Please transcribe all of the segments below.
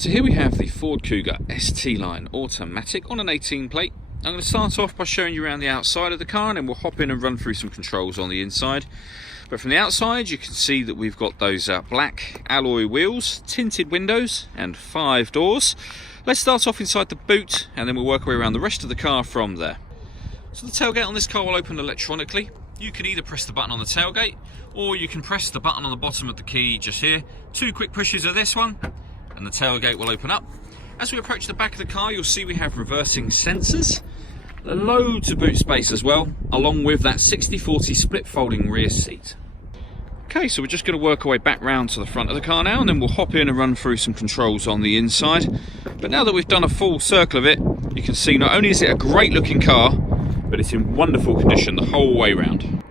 So here we have the Ford Kuga ST line automatic on an 18 plate. I'm going to start off by showing you around the outside of the car, and then we'll hop in and run through some controls on the inside. But from the outside you can see that we've got those black alloy wheels, tinted windows and 5 doors. Let's start off inside the boot and then we'll work our way around the rest of the car from there. So the tailgate on this car will open electronically. You can either press the button on the tailgate or you can press the button on the bottom of the key just here. 2 quick pushes of this one and the tailgate will open up. As we approach the back of the car, you'll see we have reversing sensors, loads of boot space as well, along with that 60/40 split folding rear seat. Okay, so we're just going to work our way back round to the front of the car now, and then we'll hop in and run through some controls on the inside. But now that we've done a full circle of it, you can see not only is it a great looking car, but it's in wonderful condition the whole way round.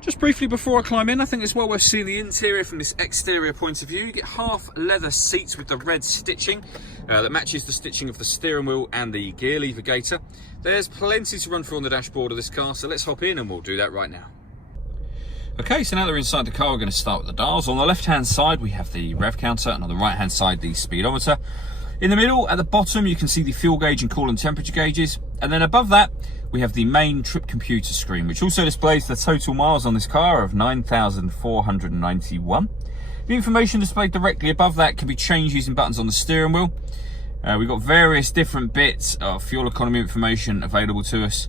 Just briefly before I climb in, I think it's well worth seeing the interior from this exterior point of view. You get half leather seats with the red stitching that matches the stitching of the steering wheel and the gear lever gaiter. There's plenty to run through on the dashboard of this car, so let's hop in and we'll do that right now. Okay, so now that we're inside the car, we're going to start with the dials. On the left hand side we have the rev counter, and on the right hand side the speedometer. In the middle, at the bottom, you can see the fuel gauge and coolant temperature gauges. And then above that, we have the main trip computer screen, which also displays the total miles on this car of 9,491. The information displayed directly above that can be changed using buttons on the steering wheel. We've got various different bits of fuel economy information available to us,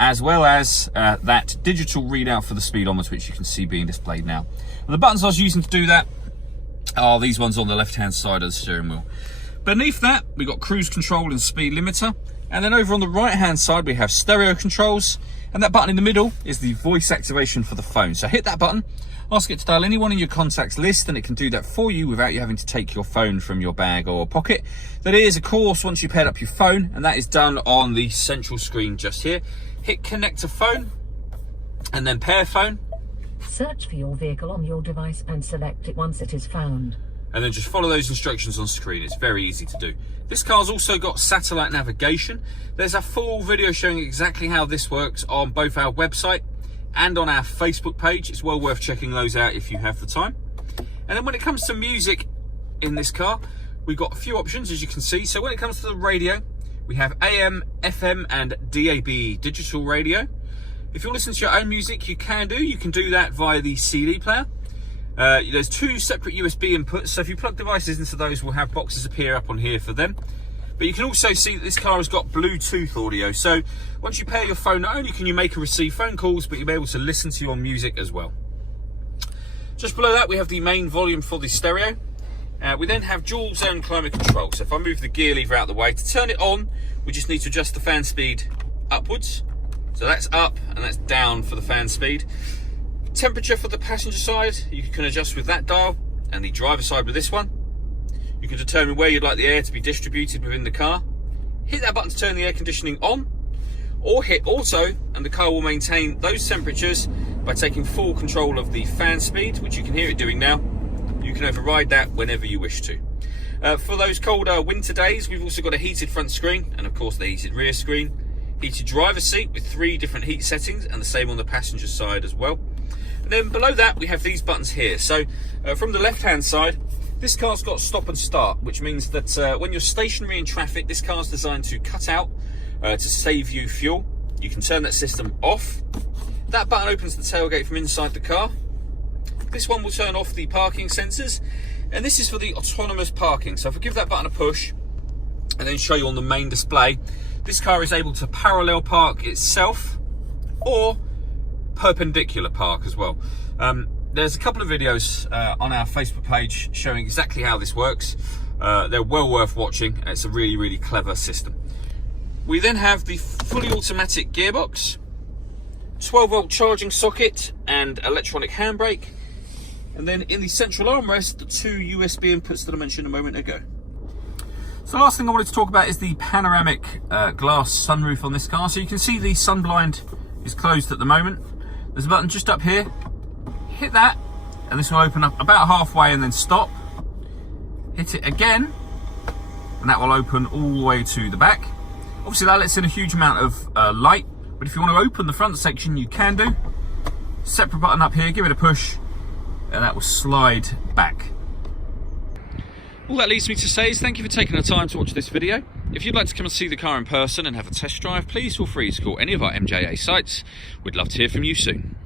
as well as that digital readout for the speedometer, which you can see being displayed now. And the buttons I was using to do that are these ones on the left-hand side of the steering wheel. Beneath that, we've got cruise control and speed limiter. And then over on the right-hand side, we have stereo controls. And that button in the middle is the voice activation for the phone. So hit that button, ask it to dial anyone in your contacts list, and it can do that for you without you having to take your phone from your bag or pocket. That is, of course, once you've paired up your phone, and that is done on the central screen just here. Hit connect to phone, and then pair phone. Search for your vehicle on your device and select it once it is found. And then just follow those instructions on screen. It's very easy to do. This car's also got satellite navigation. There's a full video showing exactly how this works on both our website and on our Facebook page. It's well worth checking those out if you have the time. And then when it comes to music in this car, we've got a few options, as you can see. So when it comes to the radio, we have AM, FM and DAB digital radio. If you're listening to your own music, you can do that via the CD player. There's 2 separate USB inputs, so if you plug devices into those, we'll have boxes appear up on here for them. But you can also see that this car has got Bluetooth audio, so once you pair your phone, not only can you make and receive phone calls, but you'll be able to listen to your music as well. Just below that, we have the main volume for the stereo. We then have dual zone climate control, so if I move the gear lever out of the way, to turn it on, we just need to adjust the fan speed upwards. So that's up and that's down for the fan speed. Temperature for the passenger side, you can adjust with that dial, and the driver side with this one. You can determine where you'd like the air to be distributed within the car. Hit that button to turn the air conditioning on, or hit auto, and the car will maintain those temperatures by taking full control of the fan speed, which you can hear it doing now. You can override that whenever you wish to. For those colder winter days, we've also got a heated front screen, and of course the heated rear screen. Heated driver's seat with 3 different heat settings, and the same on the passenger side as well. And then below that, we have these buttons here. So from the left-hand side, this car's got stop and start, which means that when you're stationary in traffic, this car's designed to cut out to save you fuel. You can turn that system off. That button opens the tailgate from inside the car. This one will turn off the parking sensors, and this is for the autonomous parking. So if I give that button a push and then show you on the main display, this car is able to parallel park itself or perpendicular park as well. There's a couple of videos on our Facebook page showing exactly how this works. They're well worth watching. It's a really, really clever system. We then have the fully automatic gearbox, 12-volt charging socket and electronic handbrake. And then in the central armrest, the 2 USB inputs that I mentioned a moment ago. So the last thing I wanted to talk about is the panoramic glass sunroof on this car. So you can see the sun blind is closed at the moment. There's a button just up here. Hit that, and this will open up about halfway and then stop. Hit it again, and that will open all the way to the back. Obviously that lets in a huge amount of light, but if you want to open the front section, you can do. Separate button up here, give it a push, and that will slide back. All that leaves me to say is thank you for taking the time to watch this video. If you'd like to come and see the car in person and have a test drive, please feel free to call any of our MJA sites. We'd love to hear from you soon.